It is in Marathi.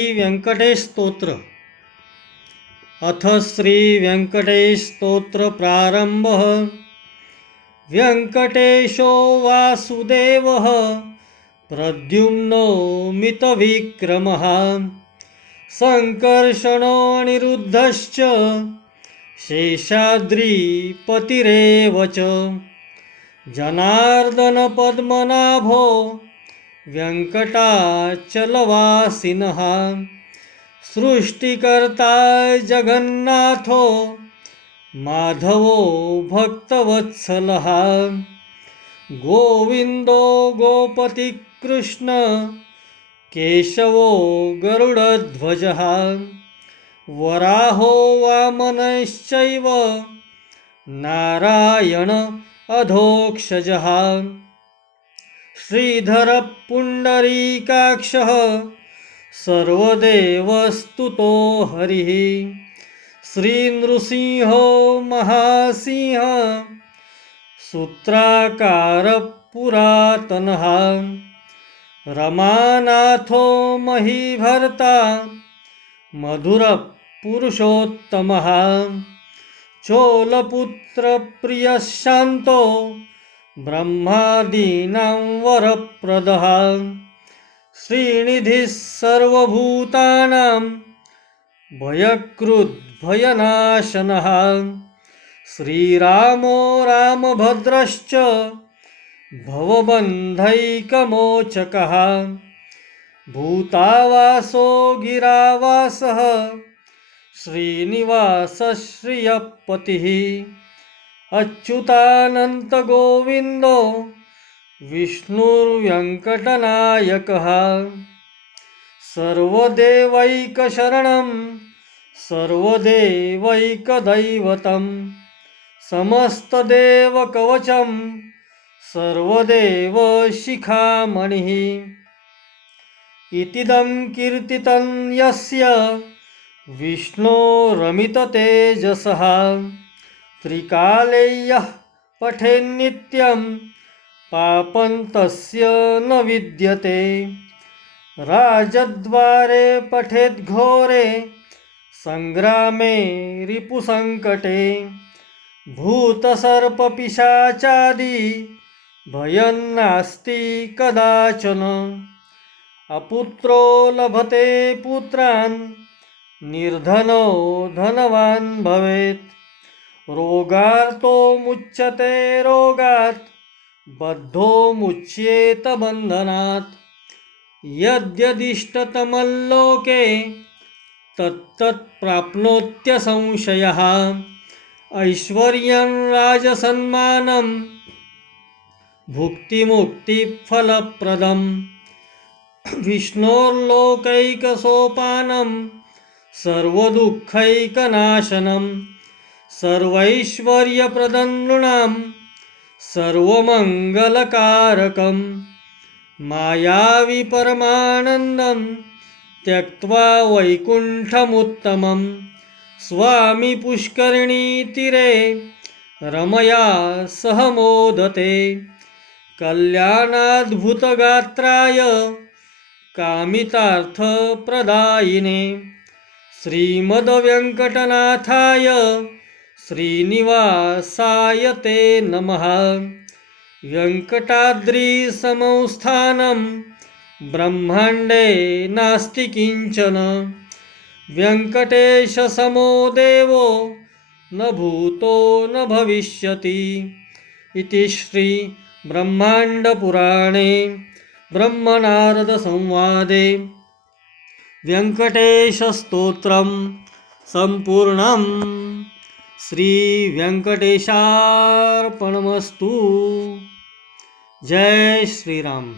श्री व्यंकटेश स्तोत्र. अथ श्री व्यंकटेश स्तोत्र प्रारंभ. व्यंकटेशो वासुदेवः प्रद्युम्नो मितविक्रमः. संकर्षणो निरुद्धश्च शेषाद्रिपतिरेव च. जनार्दनपद्मनाभो व्यङ्कटाचलवासिनः सृष्टिकर्ता जगन्नाथो माधवो भक्तवत्सलः। गोविन्दो गोपतिकृष्ण केशवो गरुडध्वजः। वराहो वामनश्चैव नारायण अधोक्षजः। श्रीधरपुण्डरीकाक्षः सर्वदेवस्तुतो हरिः। श्रीनृसिंहो महासिंह सूत्राकारपुरातनः। रमानाथो महीभर्ता मधुरपुरुषोत्तमः। चोलपुत्रप्रियशान्तो ब्रह्मादीनां वरप्रदः। श्रीनिधिः सर्वभूतानां भयकृद्भयनाशनः श्रीरामो रामभद्रश्च भवबन्धैकमोचकः। भूतावासो गिरावासः। श्रीनिवासश्रियपतिः। अच्युतानन्तगोविन्दो विष्णुर्व्यङ्कटनायकः। सर्वदेवैकशरणं सर्वदेवैकदैवतं समस्तदेवकवचं सर्वदेवशिखामणिः। इतिदं कीर्तितं यस्य विष्णोरमिततेजसः। त्रिकालेयः पठे नित्यं पापं तस्य न विद्यते। राजद्वारे पठेद्घोरे सङ्ग्रामे रिपुसङ्कटे। भूतसर्पपिशाचादि भयं नास्ति कदाचन। अपुत्रो लभते पुत्रान् निर्धनो धनवान् भवेत्। रोगार्तो मुच्यते रोगात् बद्धो मुच्येत बन्धनात्। यद्यदिष्टतमल्लोके तत्तत् प्राप्नोत्यसंशयः ऐश्वर्यं राजसन्मानं भुक्तिमुक्तिफलप्रदं विष्णोर्लोकैकसोपानं सर्वदुःखैकनाशनं सर्वैश्वर्यप्रदं नृणां सर्वमङ्गलकारकं मायाविपरमानन्दं त्यक्त्वा वैकुण्ठमुत्तमं स्वामी पुष्करिणीतीरे रमया सह मोदते। कल्याणाद्भुतगात्राय कामितार्थप्रदायिने। श्रीमद्वेङ्कटनाथाय श्रीनिवासाय ते नमः व्यङ्कटाद्रिसंस्थानं ब्रह्माण्डे नास्ति किञ्चन। व्यङ्कटेशसमो देवो न भूतो न भविष्यति। इति श्रीब्रह्माण्डपुराणे ब्रह्मनारदसंवादे व्यङ्कटेशस्तोत्रं श्री व्यंकटेशार्पणमस्तू जय श्रीराम।